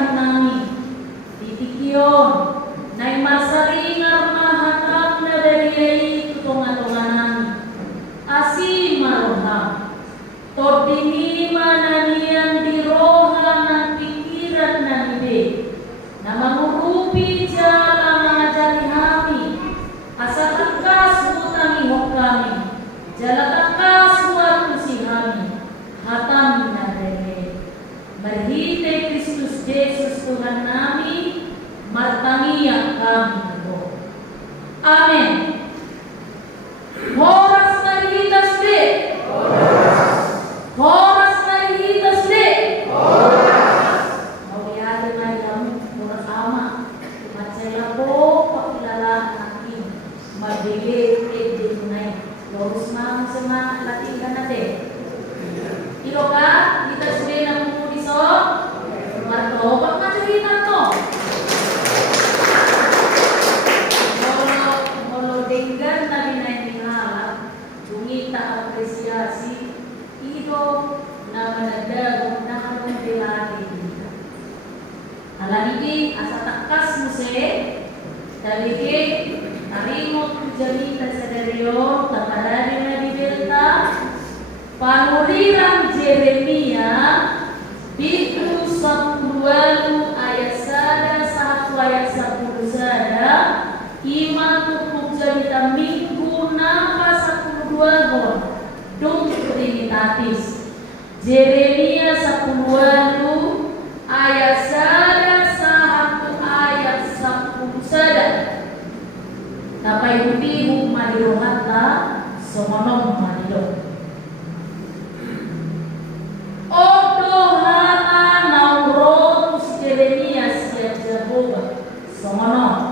Tuhan nami titikion nai masaringar mahatam na dari tutonga-tonga nami asi maroham todini mananian di roha nan pikiran nan ide na mangurupi jala mengajari kami asa takas mutangi hok kami jala takas waktu si kami hatam na dari berhite Kristus Yesus Tuhan nami martangiya kami ko. Amen. Horas marihitas de. Horas marihitas de. Mawiyado na yung horas ama. Matsaya po pakilala natin. Mabigit din na Lorus mang sama latihan natin. Ilo ka? Hitas de na pupuliso? Marto, pag matsuritan to. Dengan nabi nainhala bungita apresiasi ido na manadago na harong bilagi alaniki asa takas muse daliki tarimot kujanita sa dario taparari na dibelta panulirang Jeremia Bitu 10 ayat 1 satu ayat 10 sada iman jadi minggu nafas 12 gon dong trinitatis Jeremia 10 ayat 1 ayat 10 sada tapai huti hukumadido hatta somonom manido odo hata naurotus Jeremia siap Jehovah somonom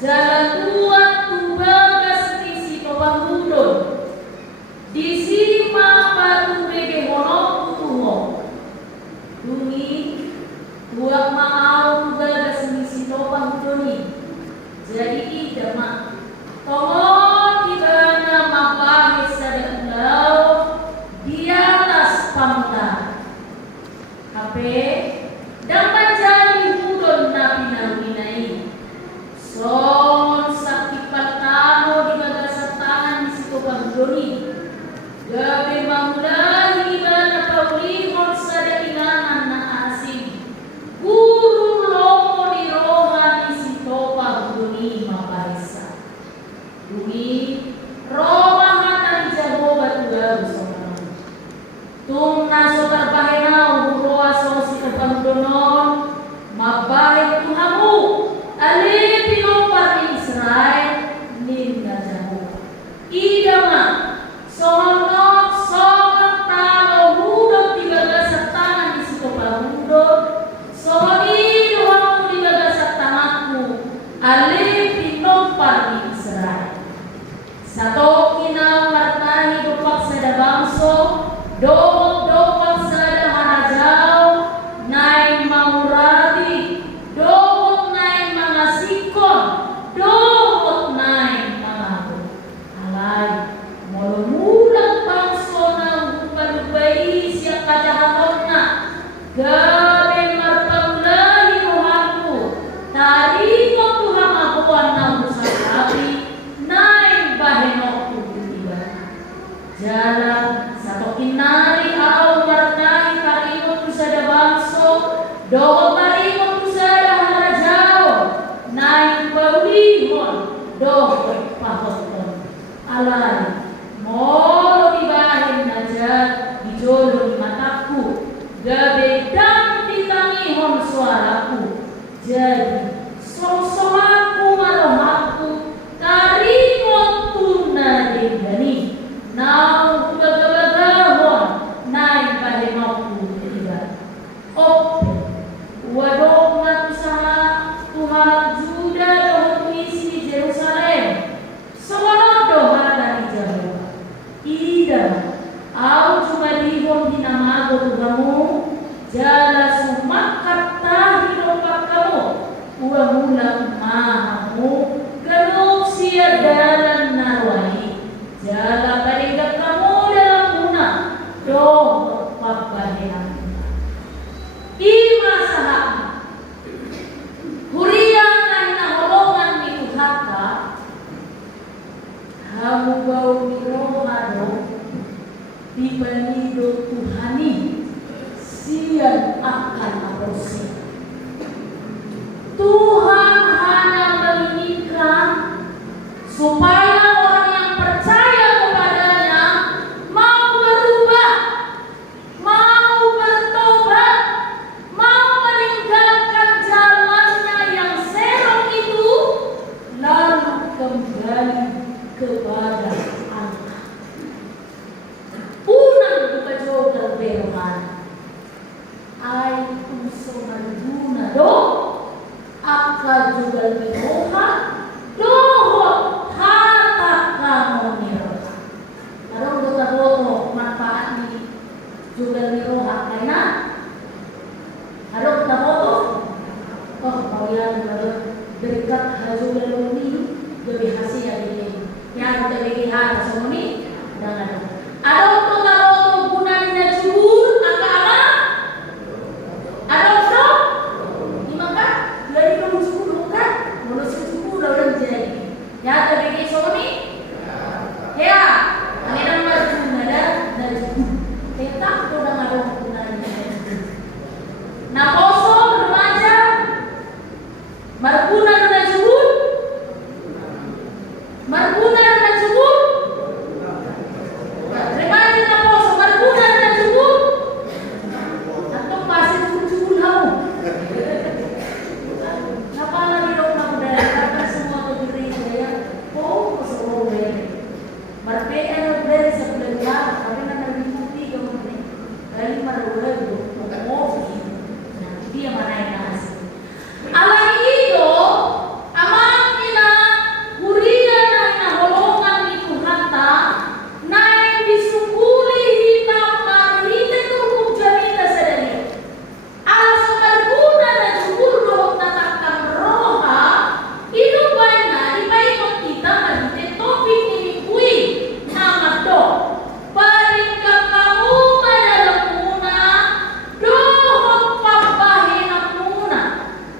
jalan tuan tubagas isi pabangudon disima baru bege honok tuho dungi buat mau tubagas isi pabangudoni jadi idama tomo kibana mapahis sadaklau di atas pamta hape dapat jadi hudon nabi nabi son sakit patano di bagasan tangan di situ Bangdoni gabe mamulahi bana paulihon sada inangan na asing guru lomo di roha di situ Bangdoni maparisa dumi roha hata di Jehovah tugaru sama tung naso terbahenau roha so situ Bangdonon mabahe tuhamu ale pinopar Israel ninga Jehovah idama sonok sonok talo hudok dibaga sa tangan di situ pahudok sonok ido aku dibaga sa tanganku ale pinopar Israel sato kinang martahi dupak sa dabangso dopak sa daharajao naing mamuradi dohot naing mga sikon dohot naing mga ako alay molumulang bangso na upalubay siya kajahaton na gabi marpaulahi rohanku tariko tuhang akuan na usasabi naing bahenok tubuliba jalan sa tokinari aw martahi karimot sa dabangso dohot marimot sa daharajao naing paulihon dohot pahoton alay molo dibahin na dyan dijolo ni mataku gabe dang ditangihon suaraku jadi sosoaku marohaku tarimot tuna degani naung Hamu bau mirohado di penido Tuhani sian akan aborsi. Tuhan hanya menginginkan supaya orang yang percaya kepadanya mau berubah, mau bertobat, mau meninggalkan jalannya yang serong itu, lalu kembali kepada Allah. Unang bukajogal berohan, ay tumsumanduna do, akka jugal berohan, dohot hata kamu niroha. Arong dota boto manfaat ni jugal beroha kaya. Arong dota boto, oh mau yan berkat hajugal ini lebih hasil yang ini. Yang kita bikin semua ini dengan ada waktu kalau gunanya jubur apa? Ada waktu gimana? Dari kamu jubur kan? Mulus jubur lalu jadi. Ya kita bikin semua ini. Ya, ini nama gunanya dan jubur. Kita udah ada gunanya. Nah, kosong remaja, marguna dan jubur. Marguna na jubur. Remaja na poso, marguna na jubur. Atong masih jubur kamu. Napala nilong na kudala, karena semua kediri saya, po keseluruh ini. Marbeka na dari sebelah belakang, tapi na nagbibuti kamu ini. Kali marula itu, momofi. Nah, dia mana yang nasi. Alay itu, amang ina, kuria na inaholongan ni Tuhanta, na hindi sukuli hitam marita turuk janita sa dali. Alas marguna na jugurdo tatakang roha, inubay na ipaikot kita marita topik ni Kui na magdo. Paring kakamu madalang muna, dohot papahinap muna.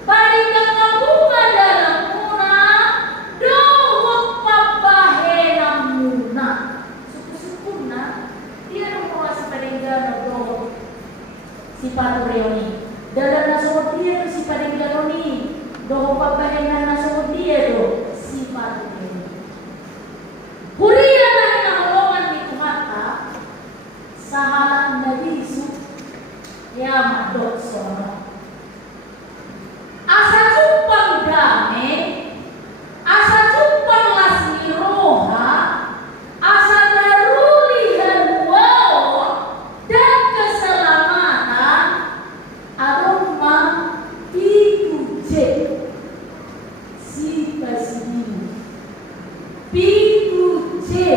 Paring kakamu madalang muna, dohot papahinap muna. Suku-suku na, dia nang mga sa palingga na dohot si Patureo ni. Dalam na sumot dia si palingga ni, dohot papahinap na sumot dia do si Patureo ni. Kuria na inaholongan ni Tuhanta sa halang na disu, ya madot sono. Asa cupang dame, asa cupang lasmi roha, asa darulihan wao dan keselamatan aroma pikuje si pasidino. Pikuje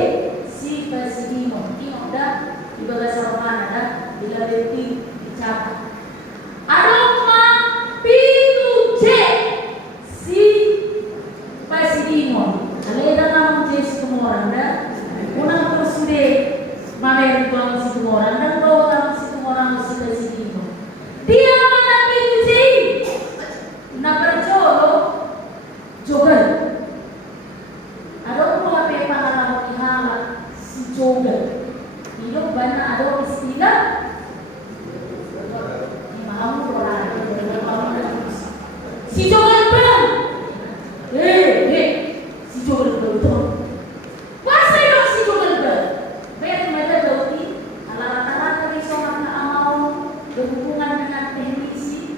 si pasidino. Tingok dah di bahasa Romana dah bila beti dicatat. Aroma pikuje si pasidino. Aleda namang Diyos tumorang dah. Unang tersude mamaya ituang si tumorang dan bawa namang si tumorang si pasidino. Dia mana pikuje na perjolo jogal. Ada pula pangalaman ihamat si jogal. Ilok bana ada istilah mahamu orang si jogal bang. Si jogal bang tu. Masa dong si jogal bang. Bayar mata dauti. Ala rata-rata di seorang amau berhubungan dengan teknisi.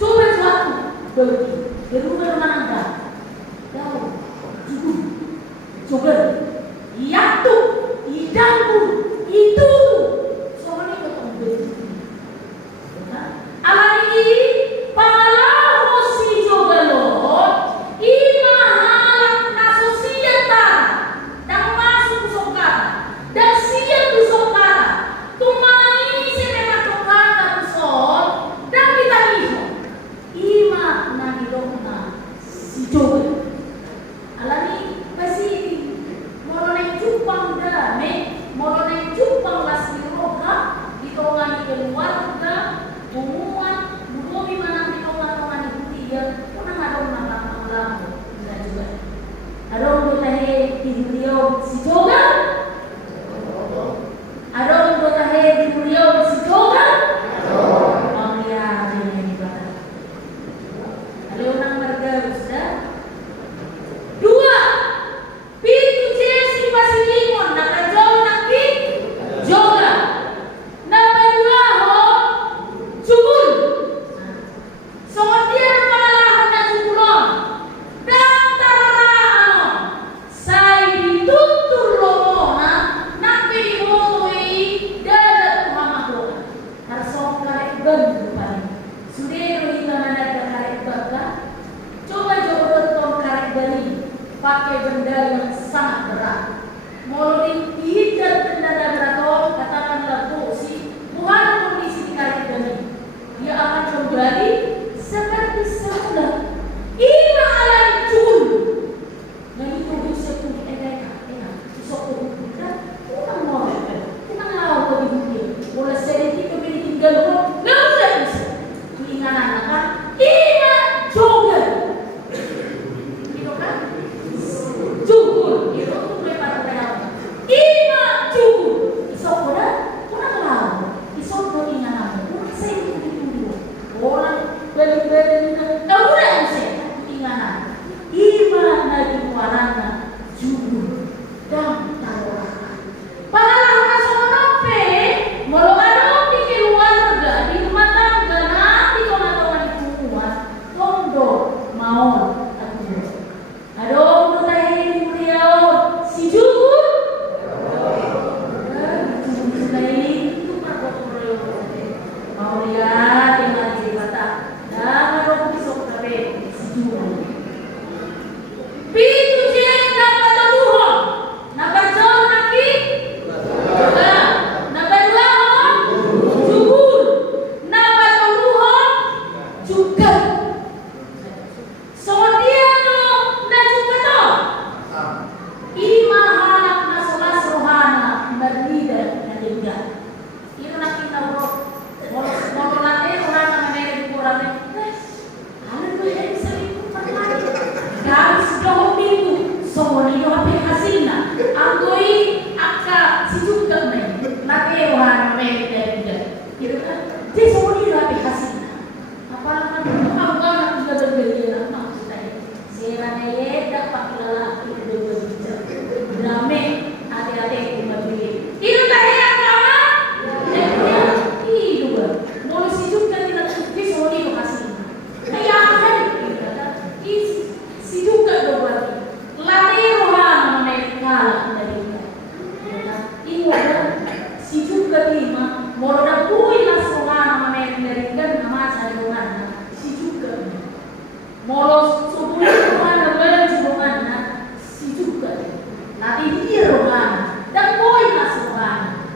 Coba suatu dauti. Berhubungan dengan anda. Tahu. Jogal. Yatu. Idangku. Itu. Soalnya ketemu begitu. Alay ini pangalaho si jogalot, imahalak na sosyeta dang masuk sokata, dan siya tu sokata, tumangin si mga sokata tusol, dan bitaniho, ima na hilong na si jogal. Alay ini kasi moro na cupang dame, moro na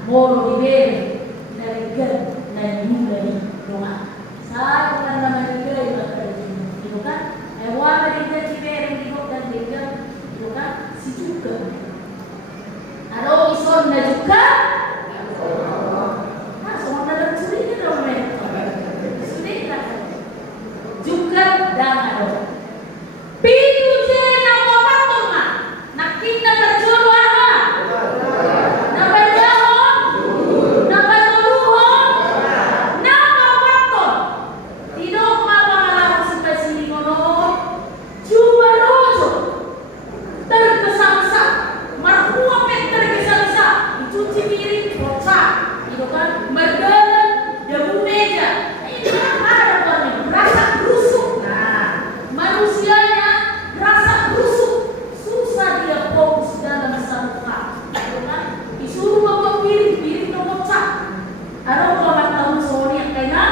moro dibere dari gen dan dari doa. Saya bukan nama dibere itu kan? Ewa dari gen dibere dan gen itu kan si juga. Ado ison na juga. Nah, semua dalam suri ni dong mereka. Suri lah. Juga dan ado. Pintu je nak apa tu nak? Nak kita berjuang apa? Nak berjuang? Nak berjuang? Nak apa tu? Tidak malah sampai sini kono. Cuma rojo. Tergesa-gesa. Marhua tergesa-gesa. Cuci piring bocah. Itu kan berjalan debu meja. Ini apa ada rasa rusuk. Nah, manusianya rasa rusuk, susah dia fokus dalam satu hal. Disuruh bawa piring bocah. Ada orang tahu soal yang kena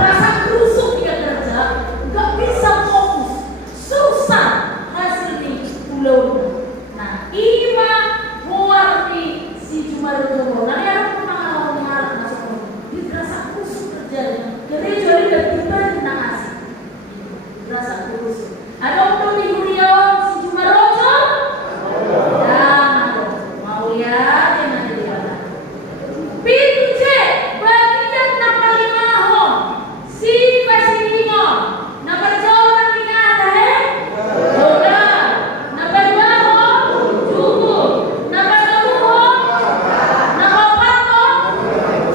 rasa rusuk dia kerja, nggak bisa fokus, susah hasilnya pulau. Nah, ini mah warni si cuma itu. Nah, yang pengalaman yang masuk dia rasa rusuk kerja. Jadi dan kita tenang asik. Rasa rusuk. Ada untuk Hurion si cuma rojo. Jangan mau lihat yang ada di mana. Pintu C bagian nama 5 hon. Si pasinimo. Nama jauh nanti ada Yoga. Nama 2 hon. Jugu. Nama 1 hon. Nama 4 hon.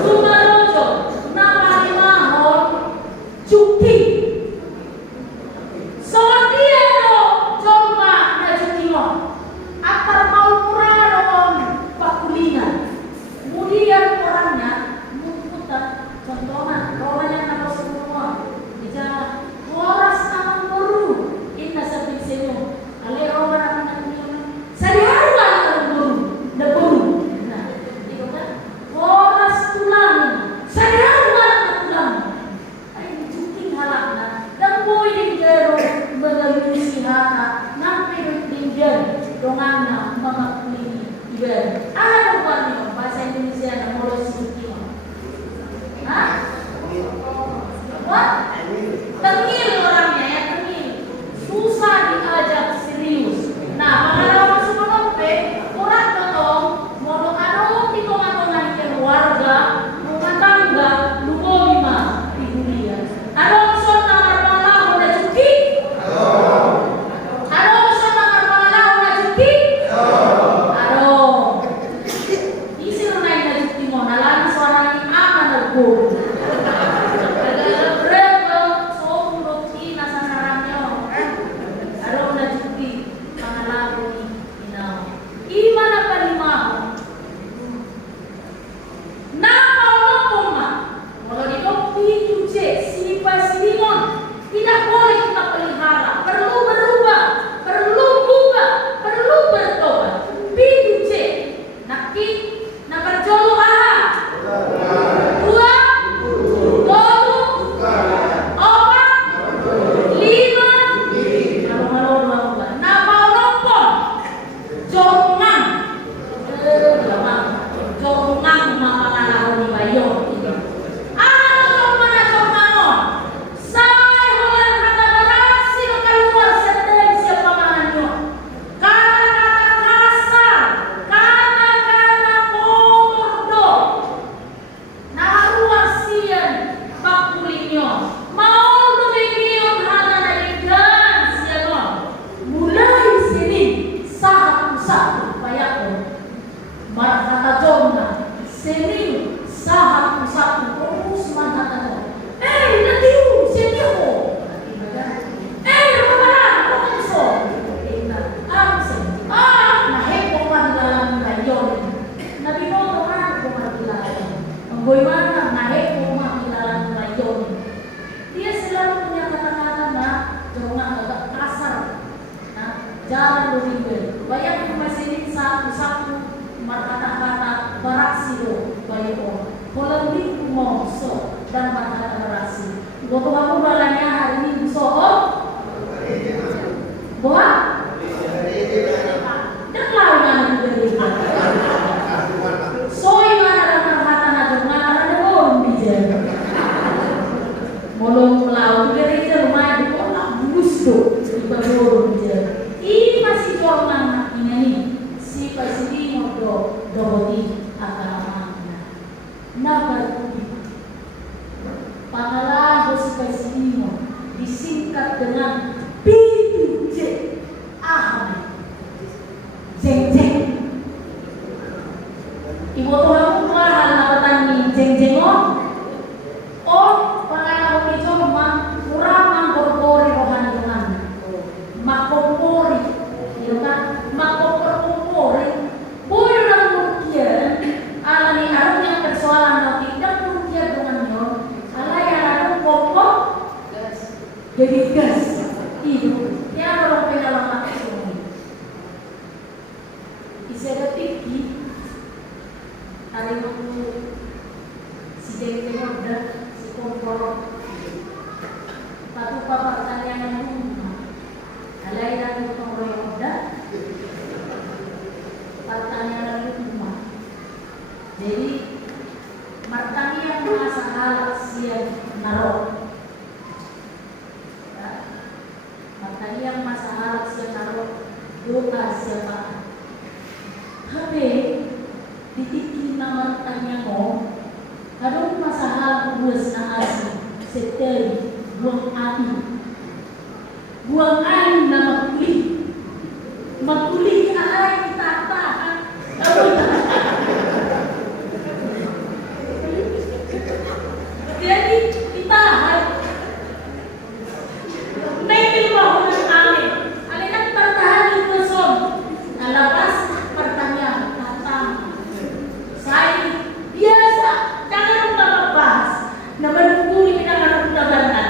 Cuma rojo. Nama 5 hon. Cuti. Soalnya do coba na cuti mo. Akar mau murah dong pakulingan. Kemudian orangnya memputar contohnya orangnya nama semua. Bicara waras tangan baru. Inna sabit semu. Ale orang anak sehari-hari tangan baru. Nah, itu kan waras tulang. Sehari-hari tangan tulang. Ini cuti halakna. Dan boy di jero mengalami sihana. Nampai tinggal dongana mengakui ibadah. Ada bukan bahasa Indonesia yang mulai sedikit. Hah? What? Tengil orangnya ya, tengil. Susah diajak serius. Nah, makanya masuk menompe, orang tolong mau anu di tengah-tengah keluarga, rumah tangga, lupa lima dia. Ada usul namar malah udah cuti. Ada usul namar malah udah cuti. Aduh. Isi runai na cuti mo nalang suara ni aman aku. Berapa sorot ina sa sarangnya. Ada udah cuti pangalago ni ina. Iman apa lima? Kalau di pintu C, sifat limon tidak boleh kita pelihara, perlu berubah, perlu buka, perlu bertobat. Pintu C, nakik, nak berjolo aha, 2, 4, 5, kalau nama nompon, jorongan, jorongan mama ngalah ni bayo. Bagaimana naik rumah di dalam rayon. Dia selalu punya kata-kata nah, jangan agak kasar. Nah, jangan lupa. Banyak rumah sini satu-satu kata-kata beraksi do, bayo. Kalau di rumah so dan kata-kata beraksi. Waktu aku balanya hari ini so, buat. Dengar mana juga. So Isa tiki tarik aku si Jeng udah si Komporo patu papa tanya yang alai dan Komporo yang udah pertanyaan rumah. Jadi martani yang masalah siang naro. Martani yang masalah siang naro doa siapa? Habe ditiki nama tanya mo. Kadang masalah buas na asi seteri buang air nama kuli. Makuli air kita apa? Jadi kita naikil bahwa kami, aliran pertahan di kosong, lepas pertanyaan datang. Saya biasa jangan lupa bahas, nama nunggu kita akan pertanyaan.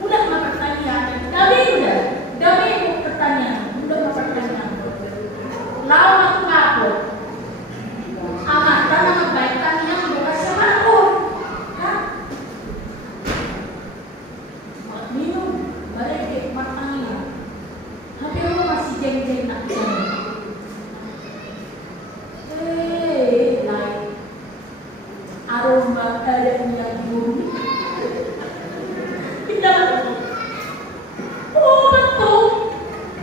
Mudah pertanyaan, kami mau pertanyaan, mudah pertanyaan. Lawan aku amat tanah kebaikan yang bukan sama aku. Minum, barek matangnya. Tapi aku masih jeng-jeng nak jalan. Like aroma ada minyak bumi. Kita oh betul.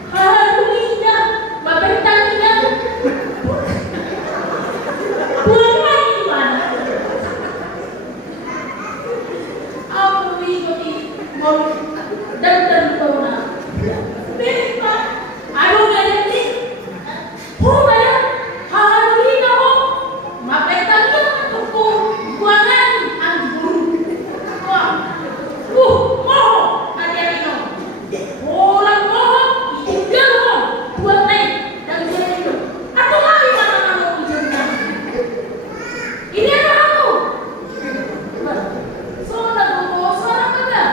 Harunya, mabentangnya. Buang lagi di mana? Aku ikuti mau dan corona. Bepa, aduh ganti. Mana? Harunya oh, mabentangnya tuku buangan anggur. Wah, mau ada ini. Orang mau ikan mau buat naik dan jadi itu. Atau lagi mana kamu izinkan? Ini ada aku. Soalnya aku suara mana?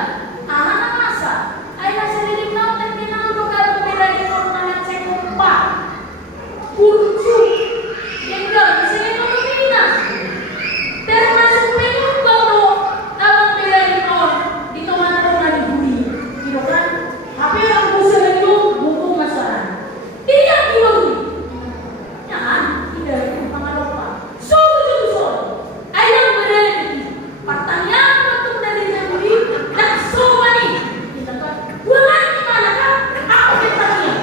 Anak masa. Ayah sendiri tahu dan kenal dokter pembela di orang saya lupa. Kurcu. Yang bilang saya tahu kita. Termasuk minum kalau dalam bela di orang di teman-teman di bumi. Gitu kan? Tapi yang busuk itu buku masalah. Tidak diundi. Jangan tidak itu lupa. Suruh. Ayam berani. Pertanyaan untuk dari Nabi dan semua nih. Kita kan bulan di mana kan? Aku bertanya.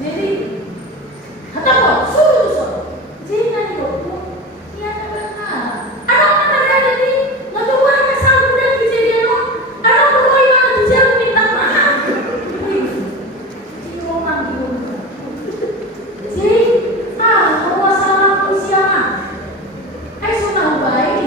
Jadi kata kok suruh. Jangan itu. Iya benar. Anak mana ada di? Lalu warga selalu dan kejadian lo. Anak mulai mana dijauh minta maaf. Jadi orang gitu. Jadi masalah usia mah. Sudah baik.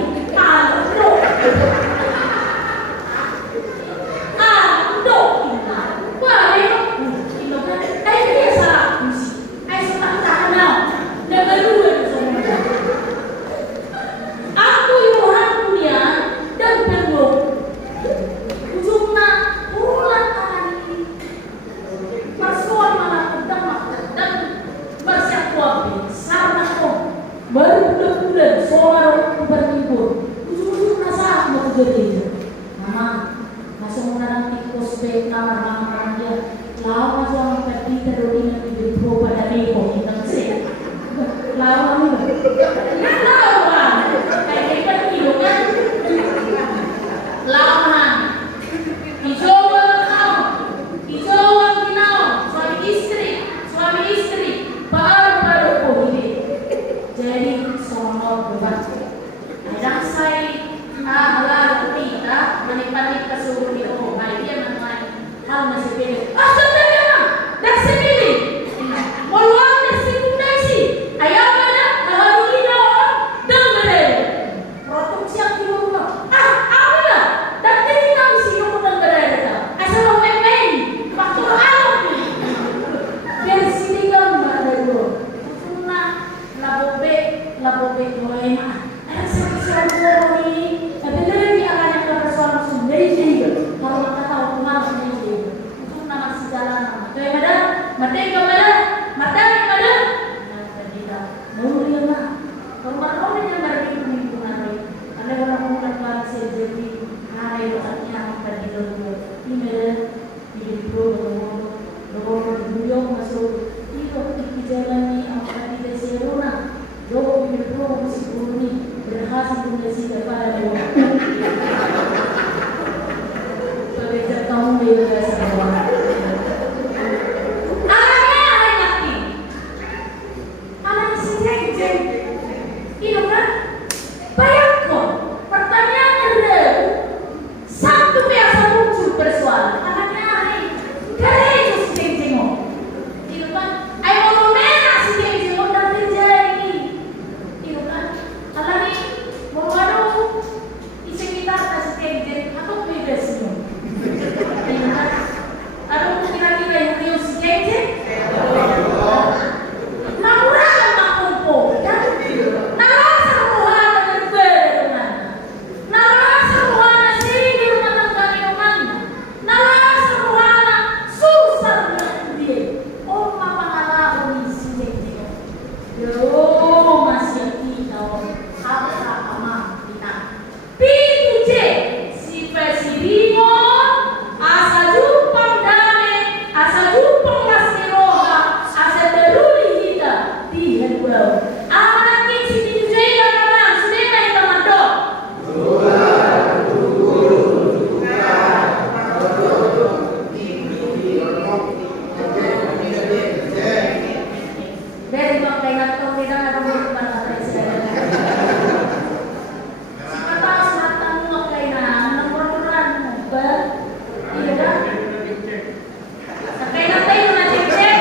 Baru bulan-bulan soal berlibur, ujung-ujung rasa mau kerja. Mama, masuk menanam tikus be kamar dia. Lawan masuk orang pergi terus dengan hidup pada neko kita sih. Lawan ni, lawan. Kayak kita hidup kan. Lawan. Hijau kinau, suami istri, baru pohon. Jadi sono beban. Ada punya si kepada dua. Bekerja kamu beda semua. Anaknya anak ini, anak si jeng, itu kan? Bayangkan, pertanyaan adalah satu biasa muncul persoalan. Anaknya anak kare itu si jeng, itu kan? Ayo ngomongnya si jeng dan terjadi, itu kan? Anak ini mau adu, isi kita si jeng atau beda semua. Aduh, kira-kira yang dia si jeng naurahan makumpo narasa ruhana berbeda narasa ruhana sering di rumah tangga dengan narasa ruhana susah dengan dia. Oh, mama ngalah si jeng yo masih kita apa ama kita P2J si Presidimo asa jupang dame, asa jupang nasiroha, asa deruli kita di helwell. Anak ini si P2J karena sudah naik tamado. Dari bang kailan kau tidak ada berubah kata saya. Kata selatan mau kailan, nomor-nomoran ber, iya kan? Kailan tayo na cek.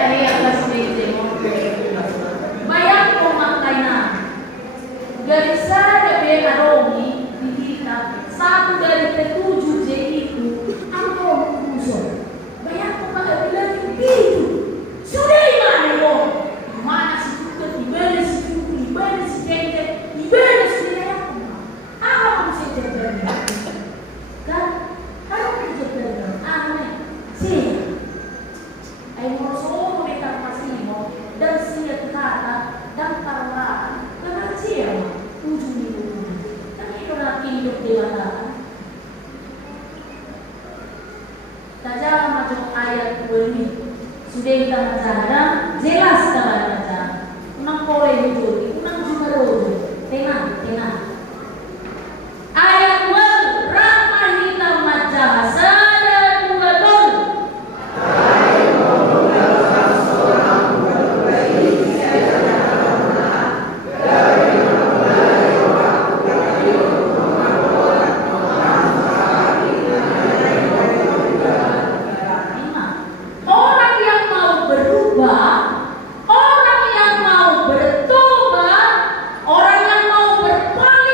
Tadi yang kasih demo. Bayang ko makailan. Dari sada be aromi dihita satu dari ketujuh J itu angkor usul. Bayang ko bilang itu. Sudah mana lo? Mana si tukar di mana si tukar di mana si jengkel di mana si dia? Apa mesti terjadi? Kan? Apa mesti terjadi? Aneh. Sih. Ayo merosot mereka masih mau dan siap kata dan parah. Karena siapa? Ujung itu. Kan itu lagi hidup dewasa. Saja macam ayat 2 ini. Sudah kita baca, jelas kita baca. Unang kore itu, unang jumero, tenang. Ayat 2, ramah kita baca sada 2 ton. Orang yang mau berubah, orang yang mau bertobat, orang yang mau berpaling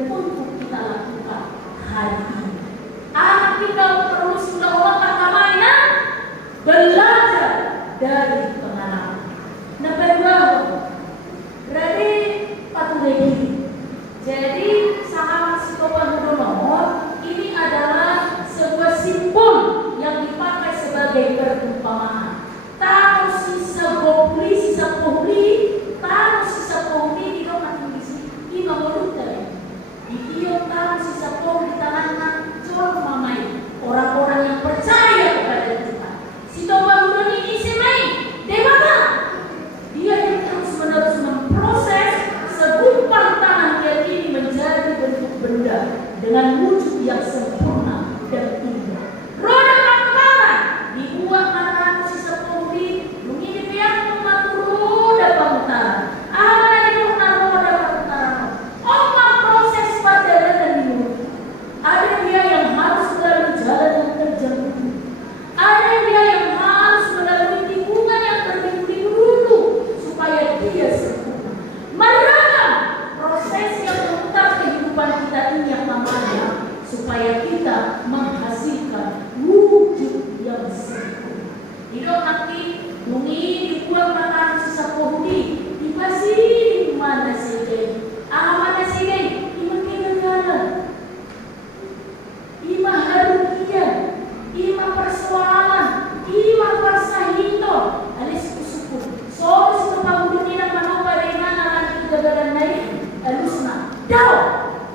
dan untuk kita lakukan hari ini. Anak kita perlu sudah otak kamana belajar dari pengalaman. Nomor 2, berarti patuh diri. Jadi sahabat Sikopan nomor ini adalah sebuah simbol yang dipakai sebagai perumpamaan. Tahu sisa pohli, tahu sisa pohli di rumah ini ini menurutnya. Dia tahu sisa pohli tangan cuma mamai orang-orang yang percaya kepada Tuhan. Sikopan ini semai dewata. Dia yang terus-menerus memproses segumpal tanah yang ini menjadi bentuk benda dengan wujud yang sempurna dan indah. Roda pangkalan dibuat anak sisa pohli mengini yang mengatur roda pangkalan. Ada di roda pangkalan. Apa proses pada dan dibuat? Ada dia yang harus melalui jalan yang terjal. Ada dia yang harus melalui tikungan yang berliku-liku dulu supaya dia sempurna. Meragam proses yang memutar kehidupan kita ini yang namanya supaya kita menghasilkan wujud yang sempurna. Hidup nanti bungi dibuang makan sisa pohon dipasih mana saja. Mana saja ima kegagalan, ima harukian, ima persoalan, ima persahito, alis kusuku. So sepahudun ini nak manupa dengan anak kegagalan naik, alusna. Dao,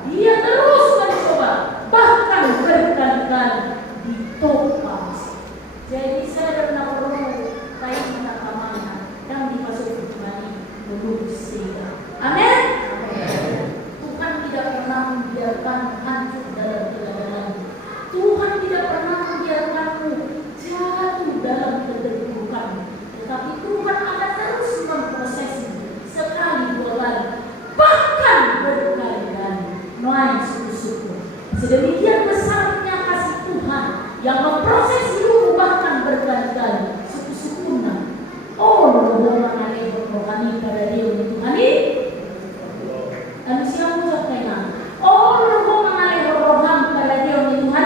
dia terus mencoba, bahkan berkali-kali ditopang. Jadi saya dan perlu kain mana yang dipasuk kembali lulus sehingga. Amin. Tuhan tidak pernah membiarkan hancur dalam kegagalan. Tuhan tidak pernah membiarkanmu jatuh dalam keterpurukan. Tetapi Tuhan akan terus memprosesmu sekali, 2 kali, bahkan berkali-kali. Noai syukur. Sedemikian besarnya kasih Tuhan yang memproses hidupmu bahkan berkali-kali. Syukur-syukurna. Oh, rohongan alih rohani pada dia untuk Tuhan. Dan siapa ucapkan? Oh, rohongan alih rohani pada dia untuk Tuhan.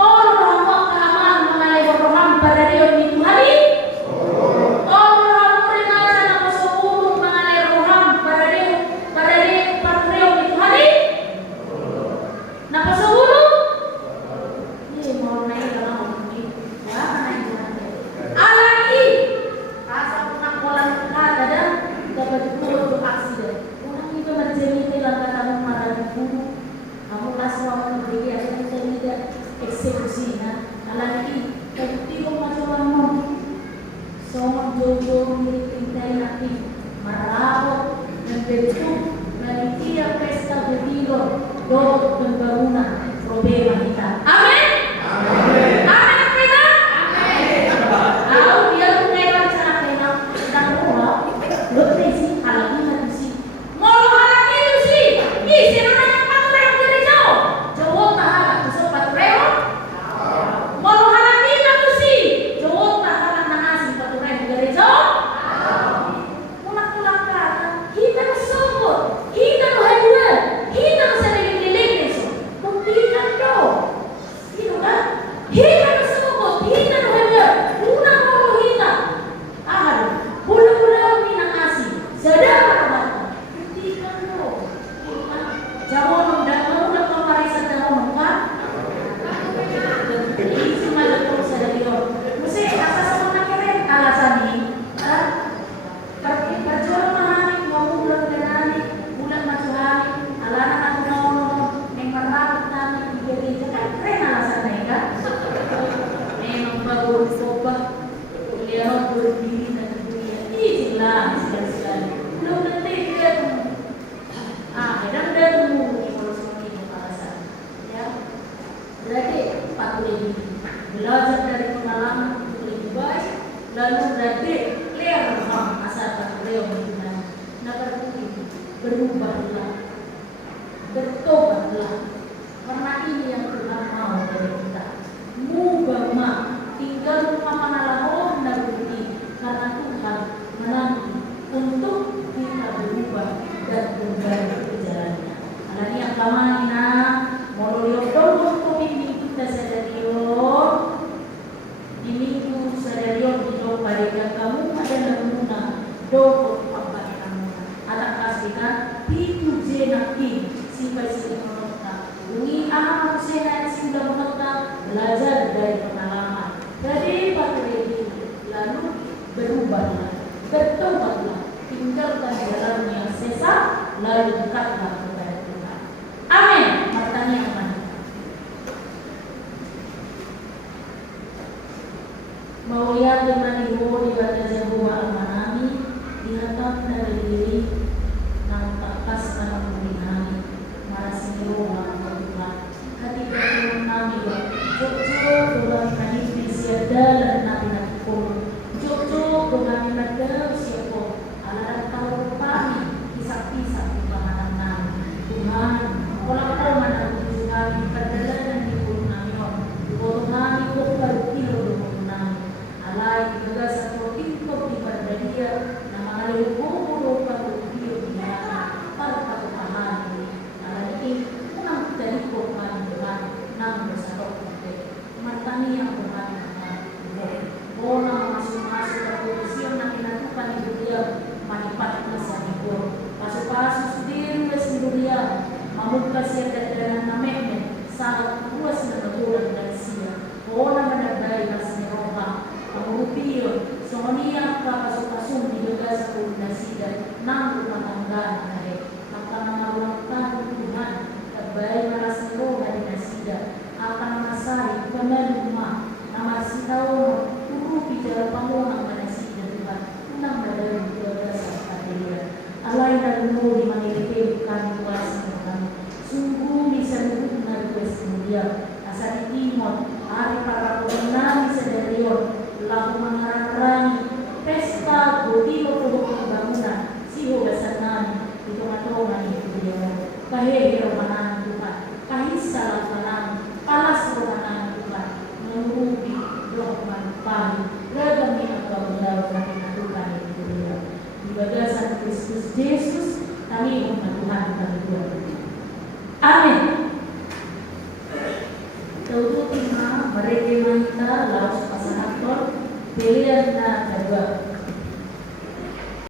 Oh, rohongan keamanan mengalih rohani pada dia untuk Tuhan. Oh, rohongan remaja nak sepuluh mengalih rohani pada dia untuk Tuhan. Napa sepuluh? Ini mau naik dalam ini. Ya, naik nanti. Alaki, asal nak kolam kata dan dapat turun aksiden. Orang itu menjadi langkah kamu marah dulu. Kamu kasih beri ada tidak eksekusi. Alaki, tapi kau macam mana? Somong jojo milik pintai nanti merawat membentuk panitia pesta begitu. Doa pembangunan problema kita. Amin. Amin. Amin kita. Amin. Kalau dia mengenal cara kenal dan rumah, lebih sih halnya sih. Mau halnya itu sih. Isi orang patut yang dari jauh. Jauh tahan sempat rewel. Mau halnya itu sih. Jauh tahan nasi patut dari jauh. Pulang kata kita bersyukur, kita berhadir, kita bersedih. Hita tersebut, hita hadir, una mau hita. Bola-bola mina asih, sadar apa? Buktikan lo. Jawab dan mau nak pemarisan jawab kan? Ini cuma lepas sadar dia. Mesti asas mana keren alasan ini? Perjuangan mahani, mau bulan kenani, bulan majuhani, alana aku mau yang merawat nani jadi kan keren alasan mereka. Memang bagus coba lihat berdiri dan dunia ini jelas sekali. Belum nanti dia kadang dia tunggu kalau seperti itu alasan. Ya, berarti patut ini belajar dari pengalaman untuk lebih baik. Lalu berarti lihat asal beliau dengan nak berubahlah, bertobatlah. Karena ini yang Tuhan mau dari kita. Mubama tinggal rumah manalahon naruti karena Tuhan menanti untuk kita berubah dan kembali ke jalannya. berubahlah, bertobatlah, tinggalkan jalan yang sesat, lalu dekatlah kepada Tuhan. Amin. Martani aman. Mau lihat dengan ibu di baca Jehovah Al-Manami dihatap dari diri nang takas kana menginami marasiro mga Tuhan. Hati Tuhan nami Jojo doang kanipin siya dalan na pinagpong. Jojo doang nagdalaw siya po. Alarang tao pami isak-isak di pangalan namin. Tuhan, walang tao man ang Tuhan kadalanan di po namin. Iboto namin po karutilo doon namin. Alay, ibaga sa protinto di Pardalia na mga lihubulo karutilo di namin para pagpahan. Alay, unang talikot man Tuhan ng bersarok natin. Martani ang Tuhan ng Bona masuk-masuk ke posisi yang kinatukan di dunia manipat na sa libur. Pasok-pasok sendiri sa dunia mamugkas siya dadaan na memen sa buwas na natulang dari siya. Bona managday na sa niroha ang upiyon so niya kapasok-pasok di duga sa pundasida ng tumatanggan na magpanangawalan Tuhan kabay maras niroha di nasida akan masari pemeluma na masitaw turupi dalam pangulang manasi dan Tuhan unang madalang keluarga sa katilia alay na lumo di manilite kami kuasa ng kami sungguh bisa nubuk na request mulia asa di timon hari para namin sa derion lagu mangarang-rangi pesta gotilo tubuh pembangunan siho basanan itu matongan itu dia kahihiro manan Tuhan kahisalah manan palas romanan Tuhan menuruti dohman pahit ragam yang agak kami lakukan itu dia di bagasan Kristus Yesus kami umat Tuhan kami Tuhan. Amin. Tutup lima mereka kita laos pasangan pilihan na kedua